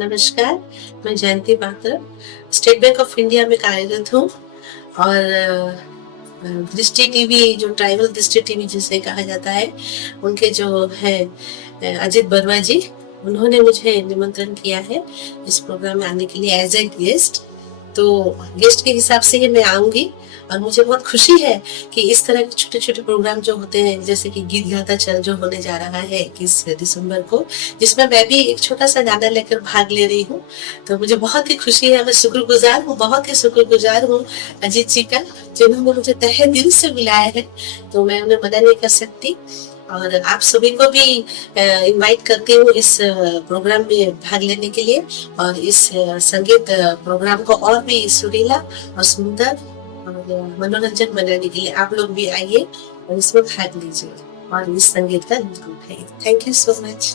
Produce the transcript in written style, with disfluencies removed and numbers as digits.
नमस्कार, मैं जयंती पात्र स्टेट बैंक ऑफ इंडिया में कार्यरत हूँ और दृष्टि टीवी जो ट्राइबल दृष्टि टीवी जिसे कहा जाता है, उनके जो है अजित बरुआ जी, उन्होंने मुझे निमंत्रण किया है इस प्रोग्राम में आने के लिए एज ए गेस्ट। तो गेस्ट के हिसाब से ही मैं आऊँगी और मुझे बहुत खुशी है कि इस तरह के छोटे-छोटे प्रोग्राम जो होते हैं, जैसे कि गीत गाथा चल जो होने जा रहा है 21 दिसंबर को, जिसमें मैं भी एक छोटा-सा गाना लेकर भाग ले रही हूँ। तो मुझे बहुत ही खुशी है, मैं शुक्रगुज़ार हूँ, बहुत ही शुक्रगुज़ार हूँ अजीत जी का, जिन्होंने मुझे तहे दिल से बुलाया है, तो मैं उन्हें मना नहीं कर सकती। और आप सभी को भी इनवाइट करती हूँ इस प्रोग्राम में भाग लेने के लिए और इस संगीत प्रोग्राम को और भी सुरीला और सुंदर और मनोरंजन बनाने के लिए आप लोग भी आइए और इसमें भाग लीजिए और इस संगीत का लुत्फ उठाइए। Thank you so much.